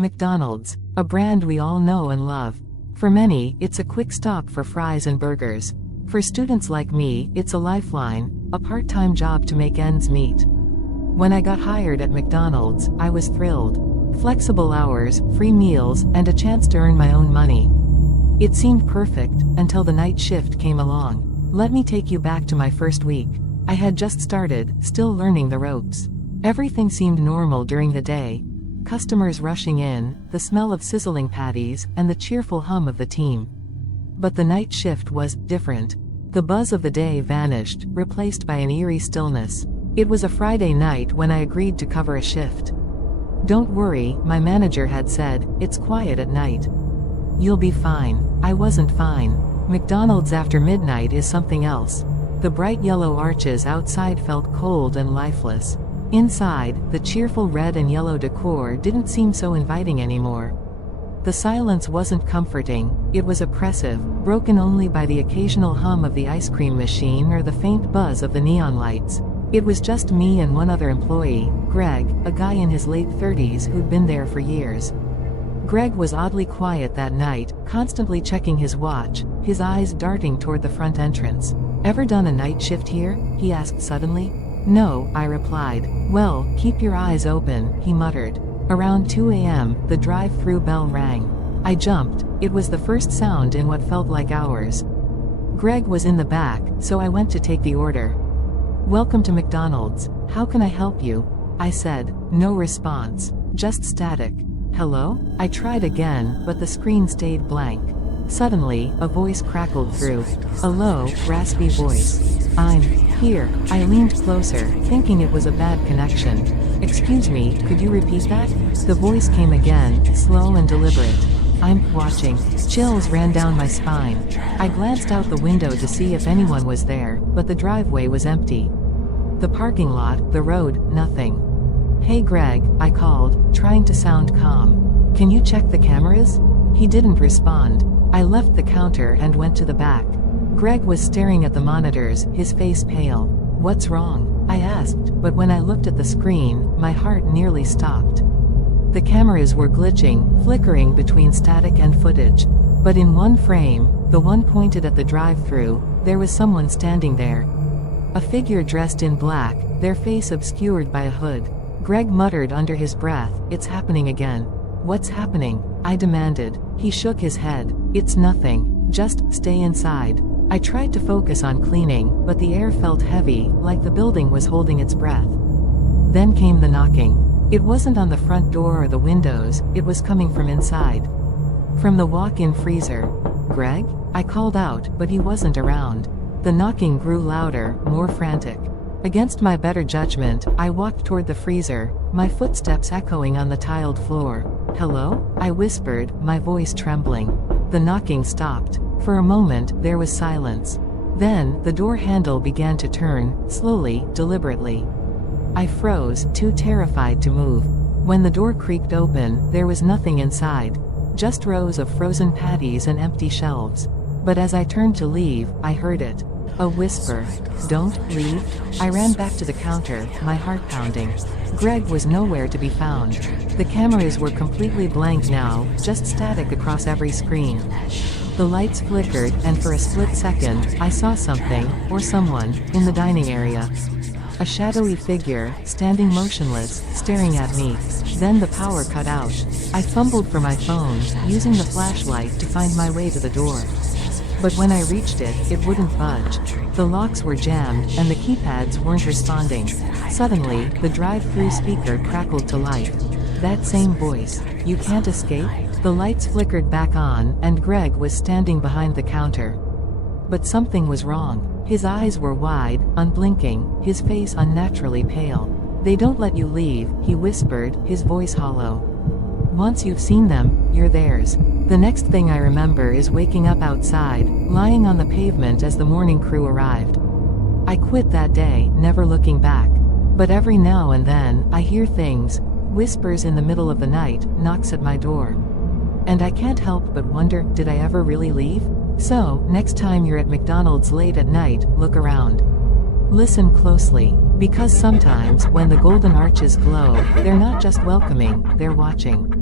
McDonald's, a brand we all know and love. For many, it's a quick stop for fries and burgers. For students like me, it's a lifeline, a part-time job to make ends meet. When I got hired at McDonald's, I was thrilled. Flexible hours, free meals, and a chance to earn my own money. It seemed perfect, until the night shift came along. Let me take you back to my first week. I had just started, still learning the ropes. Everything seemed normal during the day. Customers rushing in, the smell of sizzling patties, and the cheerful hum of the team. But the night shift was different. The buzz of the day vanished, replaced by an eerie stillness. It was a Friday night when I agreed to cover a shift. "Don't worry," my manager had said, "it's quiet at night. You'll be fine." I wasn't fine. McDonald's after midnight is something else. The bright yellow arches outside felt cold and lifeless. Inside, the cheerful red and yellow decor didn't seem so inviting anymore. The silence wasn't comforting, it was oppressive, broken only by the occasional hum of the ice cream machine or the faint buzz of the neon lights. It was just me and one other employee, Greg, a guy in his late 30s who'd been there for years. Greg was oddly quiet that night, constantly checking his watch, his eyes darting toward the front entrance. "Ever done a night shift here?" he asked suddenly. "No," I replied. "Well, keep your eyes open," he muttered. Around 2 a.m., the drive-thru bell rang. I jumped. It was the first sound in what felt like hours. Greg was in the back, so I went to take the order. "Welcome to McDonald's. How can I help you?" I said. No response. Just static. "Hello?" I tried again, but the screen stayed blank. Suddenly, a voice crackled through. A low, raspy voice. "I'm here." I leaned closer, thinking it was a bad connection. "Excuse me, could you repeat that?" The voice came again, slow and deliberate. "I'm watching." Chills ran down my spine. I glanced out the window to see if anyone was there, but the driveway was empty. The parking lot, the road, nothing. "Hey Greg," I called, trying to sound calm. "Can you check the cameras?" He didn't respond. I left the counter and went to the back. Greg was staring at the monitors, his face pale. "What's wrong?" I asked, but when I looked at the screen, my heart nearly stopped. The cameras were glitching, flickering between static and footage. But in one frame, the one pointed at the drive-thru, there was someone standing there. A figure dressed in black, their face obscured by a hood. Greg muttered under his breath, "It's happening again." "What's happening?" I demanded. He shook his head. "It's nothing. Just stay inside." I tried to focus on cleaning, but the air felt heavy, like the building was holding its breath. Then came the knocking. It wasn't on the front door or the windows, it was coming from inside. From the walk-in freezer. "Greg?" I called out, but he wasn't around. The knocking grew louder, more frantic. Against my better judgment, I walked toward the freezer, my footsteps echoing on the tiled floor. "Hello?" I whispered, my voice trembling. The knocking stopped. For a moment, there was silence. Then, the door handle began to turn, slowly, deliberately. I froze, too terrified to move. When the door creaked open, there was nothing inside. Just rows of frozen patties and empty shelves. But as I turned to leave, I heard it. A whisper. "Don't leave." I ran back to the counter, my heart pounding. Greg was nowhere to be found. The cameras were completely blank now, just static across every screen. The lights flickered, and for a split second, I saw something, or someone, in the dining area. A shadowy figure, standing motionless, staring at me. Then the power cut out. I fumbled for my phone, using the flashlight to find my way to the door. But when I reached it, it wouldn't budge. The locks were jammed, and the keypads weren't responding. Suddenly, the drive-thru speaker crackled to life. That same voice. "You can't escape?" The lights flickered back on, and Greg was standing behind the counter. But something was wrong. His eyes were wide, unblinking, his face unnaturally pale. "They don't let you leave," he whispered, his voice hollow. "Once you've seen them, you're theirs." The next thing I remember is waking up outside, lying on the pavement as the morning crew arrived. I quit that day, never looking back. But every now and then, I hear things, whispers in the middle of the night, knocks at my door. And I can't help but wonder, did I ever really leave? So, next time you're at McDonald's late at night, look around. Listen closely, because sometimes, when the golden arches glow, they're not just welcoming, they're watching.